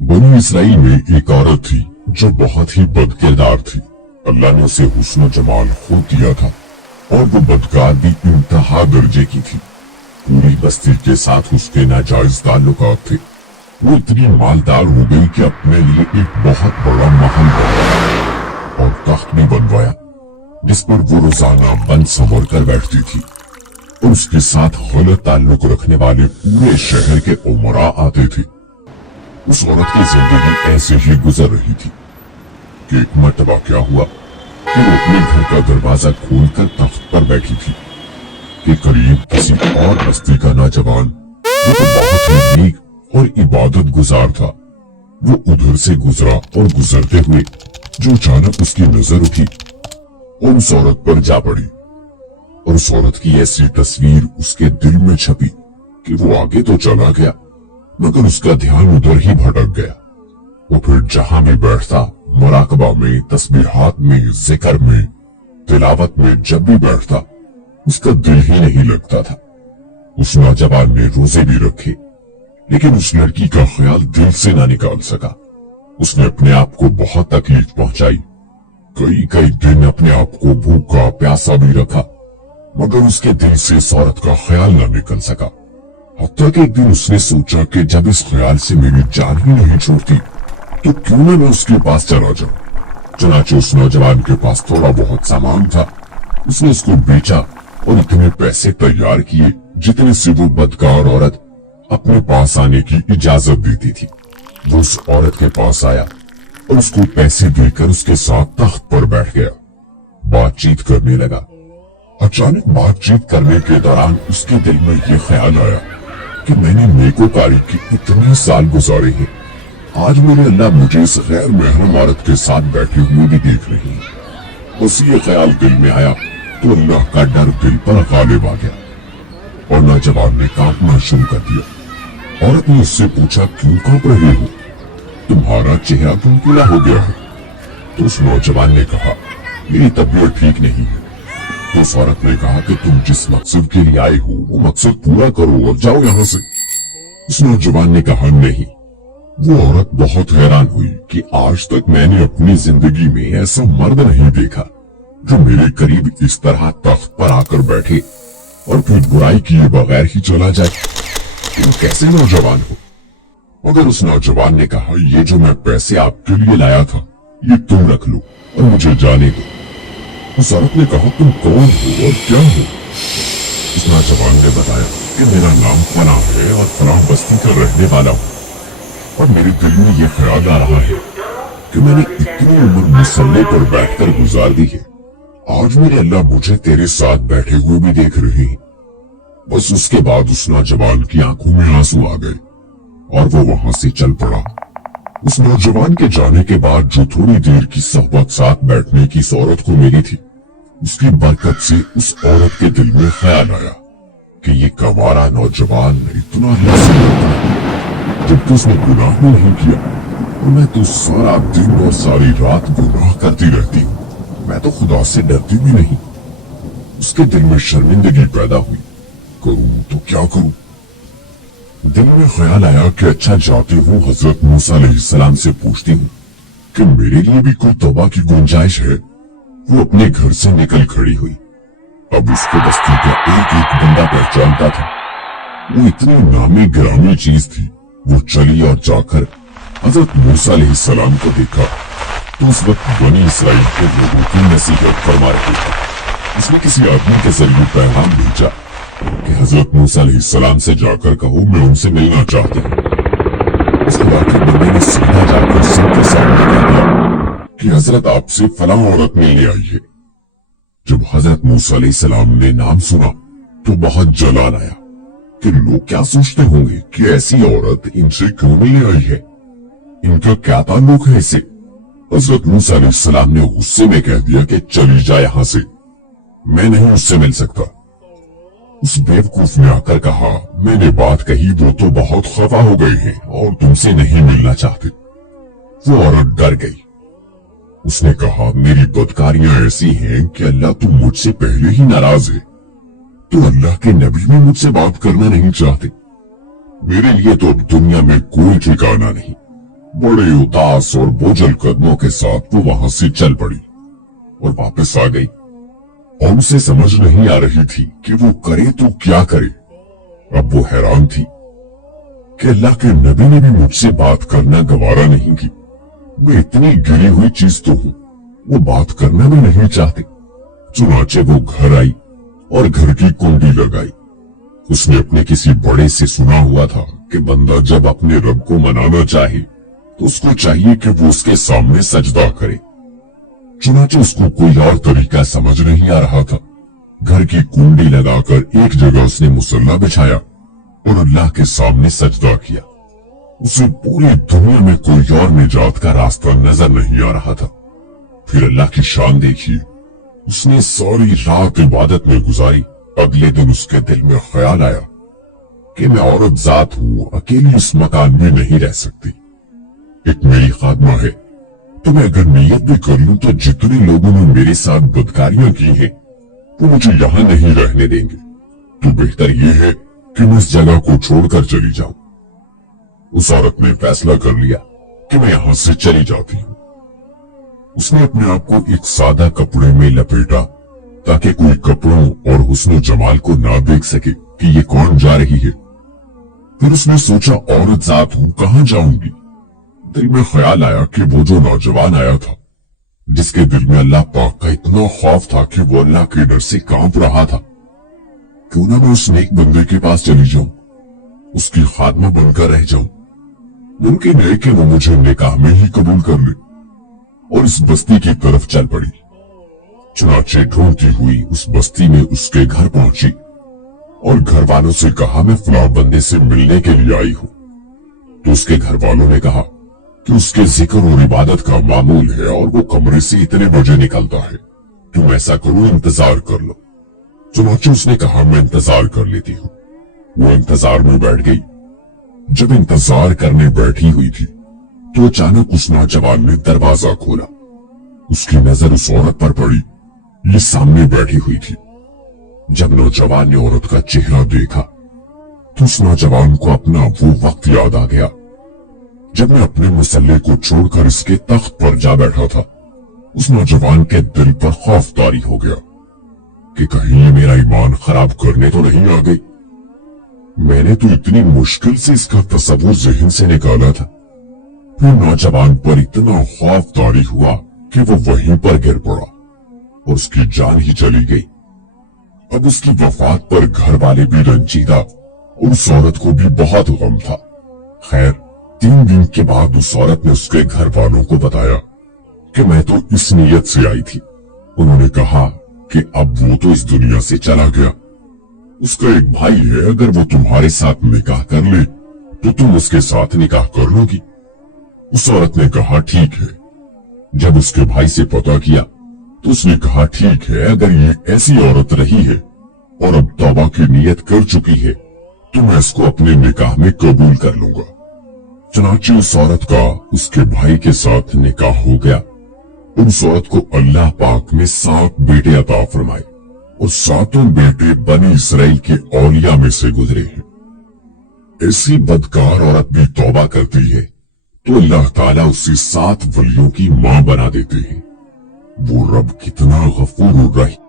बनी इसराइल में एक औरत थी जो बहुत ही बदकिरदार थी। अल्लाह ने उसे हुस्न जमाल खूब दिया था और वो बदकार भी इंतहा दर्जे की थी। पूरी बस्ती के साथ उसके नाजायज ताल्लुकात थे। वो इतनी मालदार हो गई कि अपने लिए एक बहुत बड़ा महल बनवाया और तख्त भी बनवाया जिस पर वो रोजाना बन संवर कर बैठती थी और उसके साथ गलत ताल्लुक रखने वाले पूरे शहर के उमरा आते थे। उस औरत की जिंदगी ऐसे ही गुजर रही थी कि एक मर्तबा क्या हुआ कि वो अपने घर का दरवाजा खोलकर तख्त पर बैठी थी कि करीब किसी और बस्ती का नौजवान जो तो बहुत ही नेक और इबादत गुजार था, वो उधर से गुजरा और गुजरते हुए जो अचानक उसकी नजर उठी और उस औरत पर जा पड़ी और उस औरत की ऐसी तस्वीर उसके दिल में छपी कि वो आगे तो चला गया मगर उसका ध्यान उधर ही भटक गया। वो फिर जहां भी बैठता, मुराकबा में, तस्बीहात में, जिक्र में, तिलावत में जब भी बैठता उसका दिल ही नहीं लगता था। उस नौजवान ने रोजे भी रखे लेकिन उस लड़की का ख्याल दिल से ना निकाल सका। उसने अपने आप को बहुत तकलीफ पहुंचाई, कई कई दिन अपने आप को भूखा प्यासा भी रखा मगर उसके दिल से इस औरत का ख्याल न निकल सका। हत्ता कि एक दिन उसने सोचा कि जब इस ख्याल से मेरी जान ही नहीं छोड़ती तो क्यों न मैं उसके पास चला जाऊं। चुनाचे उस नौजवान के पास थोड़ा बहुत सामान था, उसने उसको बेचा और इतने पैसे तैयार किए जितने से वो बदकार औरत अपने पास आने की इजाजत देती थी। वो उस औरत के पास आया और उसको पैसे देकर उसके साथ तख्त पर बैठ गया, बातचीत करने लगा। अचानक बातचीत करने के दौरान उसके दिल में ये ख्याल आया कि मैंने नेकोकारी की इतने साल गुजारे हैं, आज मेरे अल्लाह मुझे इस गैर महरम औरत के साथ बैठे हुए भी देख रहे हैं। बस ये ख्याल दिल में आया तो अल्लाह का डर दिल पर गालिब आ गया और नौजवान ने कांपना शुरू कर दिया। औरत ने उससे पूछा, क्यों कांप रहे हो, तुम्हारा चेहरा क्यों पीला हो गया है? तो उस नौजवान ने कहा, मेरी तबीयत ठीक नहीं है। तो उस औरत ने कहा कि तुम जिस मकसद के लिए आए हो वो मकसद पूरा करो और जाओ यहाँ से। उस नौजवान ने कहा, नहीं। वो औरत बहुत हैरान हुई कि आज तक मैंने अपनी जिंदगी में ऐसा मर्द नहीं देखा जो मेरे करीब इस तरह तख्त पर आकर बैठे और फिर बुराई किए बगैर ही चला जाए। तुम कैसे नौजवान हो? मगर उस नौजवान ने कहा, ये जो मैं पैसे आपके लिए लाया था ये तुम रख लो और मुझे जाने दो। उस औरत ने कहा, तुम कौन हो और क्या हो? उस नौजवान ने बताया कि मेरा नाम फलां है और फलां बस्ती का रहने वाला हूँ और मेरे दिल में ये ख्याल आ रहा है कि मैंने इतनी उम्र मुसल्ले पर बैठकर गुजार दी है, आज मेरे अल्लाह मुझे तेरे साथ बैठे हुए भी देख रहे हैं। बस उसके बाद उस नौजवान की आंखों में आंसू आ गए और वो वहां से चल पड़ा। उस नौजवान के जाने के बाद जो थोड़ी देर की सोहबत साथ बैठने की इस औरत को मिली थी, उसकी बरकत से उस औरत के दिल में ख्याल आया कि ये कवारा नौजवान इतना ही सुंदर था जबकि उसने गुनाह भी नहीं किया और मैं तो सारा दिन और सारी रात गुनाह करती रहती हूँ, मैं तो खुदा से डरती भी नहीं। उसके दिल में शर्मिंदगी पैदा हुई, करूं तो क्या करूं? दिल में ख्याल आया कि अच्छा जाती हूँ हजरत मूसा अलैहिस्सलाम से पूछती हूँ कि मेरे लिए भी कोई तौबा की गुंजाइश है। वो अपने घर से निकल खड़ी हुई। अब उसको बस्ती का एक एक बंदा पहचानता था। वो इतनी नामी गिरामी चीज थी। वो चली और जाकर हजरत मूसा अलैहिस्सलाम को देखा तो उस वक्त बनी इसराइल के लोगों की नसीहत फरमा रहे थे। उसने किसी आदमी के जरिए पैगाम भेजा कि हजरत मूसा अलैहिस्सलाम से जाकर कहो मैं उनसे मिलना चाहती हूँ। उस खुदा के बंदे ने सीधा जाकर सबके सामने कह दिया कि हजरत आपसे फलां औरत मिलने आई है। जब हजरत मूसा अलैहिस्सलाम ने नाम सुना तो बहुत जलाल आया कि लोग क्या सोचते होंगे कि ऐसी औरत इनसे क्यों मिलने आई है, इनका क्या ताल्लुक है इससे। हजरत मूसा अलैहिस्सलाम ने गुस्से में कह दिया कि चली जा यहाँ से, मैं नहीं उससे मिल सकता। उस बेवकूफ ने आकर कहा, मैंने बात कही वो तो बहुत खफा हो गए हैं और तुमसे नहीं मिलना चाहते। वो औरत डर गई। उसने कहा, मेरी बदकारियां ऐसी हैं कि अल्लाह तुम मुझसे पहले ही नाराज है, तो अल्लाह के नबी भी मुझसे बात करना नहीं चाहते। मेरे लिए तो अब दुनिया में कोई ठिकाना नहीं। बड़े उदास और बोझल कदमों के साथ वो वहां से चल पड़ी और वापस आ गई। और उसे समझ नहीं आ रही थी कि वो करे तो क्या करे। अब वो हैरान थी कि अल्लाह के नबी ने भी मुझसे बात करना गवारा नहीं की। मैं इतनी गिरी हुई चीज तो हूं, वो बात करना भी नहीं चाहते। चुनाचे वो घर आई और घर की कुंडी लगाई। उसने अपने किसी बड़े से सुना हुआ था कि बंदा जब अपने रब को मनाना चाहे तो उसको चाहिए कि वो उसके सामने सजदा करे। चुनाचे उसको कोई और तरीका समझ नहीं आ रहा था। घर की कुंडी लगाकर एक जगह उसने मुसल्ला बिछाया और अल्लाह के सामने सजदा किया। उसे पूरी दुनिया में कोई और निजात का रास्ता नजर नहीं आ रहा था। फिर अल्लाह की शान देखी, उसने सारी रात इबादत में गुजारी। अगले दिन उसके दिल में ख्याल आया कि मैं औरत जात हूं, अकेली इस मकान में नहीं रह सकती। एक मेरी खादमा है, तो मैं अगर नियत भी कर लूं तो जितने लोगों ने मेरे साथ बदकारियां की हैं वो मुझे यहां नहीं रहने देंगे। तो बेहतर यह है कि मैं इस जगह को छोड़कर चली जाऊं। उस औरत ने फैसला कर लिया कि मैं यहां से चली जाती हूं। उसने अपने आप को एक सादा कपड़े में लपेटा ताकि कोई कपड़ों और हुस्न जमाल को ना देख सके कि ये कौन जा रही है। फिर उसने सोचा, औरत जात हूं, कहां जाऊंगी। दिल में ख्याल आया कि वो जो नौजवान आया था, जिसके दिल में अल्लाह पाक का इतना खौफ था कि वो अल्लाह के डर से कांप रहा था, क्यों ना मैं उस नेक बंदे के पास चली जाऊं, उसकी खादमा बनकर रह जाऊं। मुमकिन है कि वो मुझे निकाह में ही कबूल कर ले। और इस बस्ती की तरफ चल पड़ी। चुनाचे ढूंढती हुई उस बस्ती में उसके घर पहुंची और घर वालों से कहा, मैं फलां बंदे से मिलने के लिए आई हूं। तो उसके घर वालों ने कहा कि उसके जिक्र और इबादत का मामूल है और वो कमरे से इतने बजे निकलता है, तुम ऐसा करो, इंतजार कर लो। चुनाचे उसने कहा, मैं इंतजार कर लेती हूँ। वो इंतजार में बैठ गई। जब इंतजार करने बैठी हुई थी तो अचानक उस नौजवान ने दरवाजा खोला। उसकी नजर उस औरत पर पड़ी, ये सामने बैठी हुई थी। जब नौजवान ने औरत का चेहरा देखा तो उस नौजवान को अपना वो वक्त याद आ गया जब मैं अपने मुसल्ले को छोड़कर इसके तख्त पर जा बैठा था। उस नौजवान के दिल पर खौफ तारी हो गया कि कहीं ये मेरा ईमान खराब करने तो नहीं आ गई। मैंने तो इतनी मुश्किल से इसका तस्वुर ज़हन से निकाला था। फिर नौजवान पर इतना खौफ तारी हुआ कि वो वहीं पर गिर पड़ा और उसकी जान ही चली गई। अब उसकी वफात पर घर वाले भी रंजीदा और उस औरत को भी बहुत गम था। खैर 3 दिन के बाद उस औरत ने उसके घर वालों को बताया कि मैं तो इस नीयत से आई थी। उन्होंने कहा कि अब वो तो इस दुनिया से चला गया, उसका एक भाई है, अगर वो तुम्हारे साथ निकाह कर ले तो तुम उसके साथ निकाह कर लोगी। उस औरत ने कहा ठीक है। जब उसके भाई से पता किया तो उसने कहा ठीक है, अगर ये ऐसी औरत रही है और अब तौबा की नीयत कर चुकी है तो मैं इसको अपने निकाह में कबूल कर लूंगा। चनाचे उस औरत का उसके भाई के साथ निकाह हो गया। उस औरत को अल्लाह पाक ने 7 बेटे अता फरमाए और 7 बेटे बनी इसराइल के औलिया में से गुजरे हैं। ऐसी बदकार औरत भी तौबा करती है तो अल्लाह ताला उसे 7 वलियों की मां बना देते हैं। वो रब कितना गफूर रहीम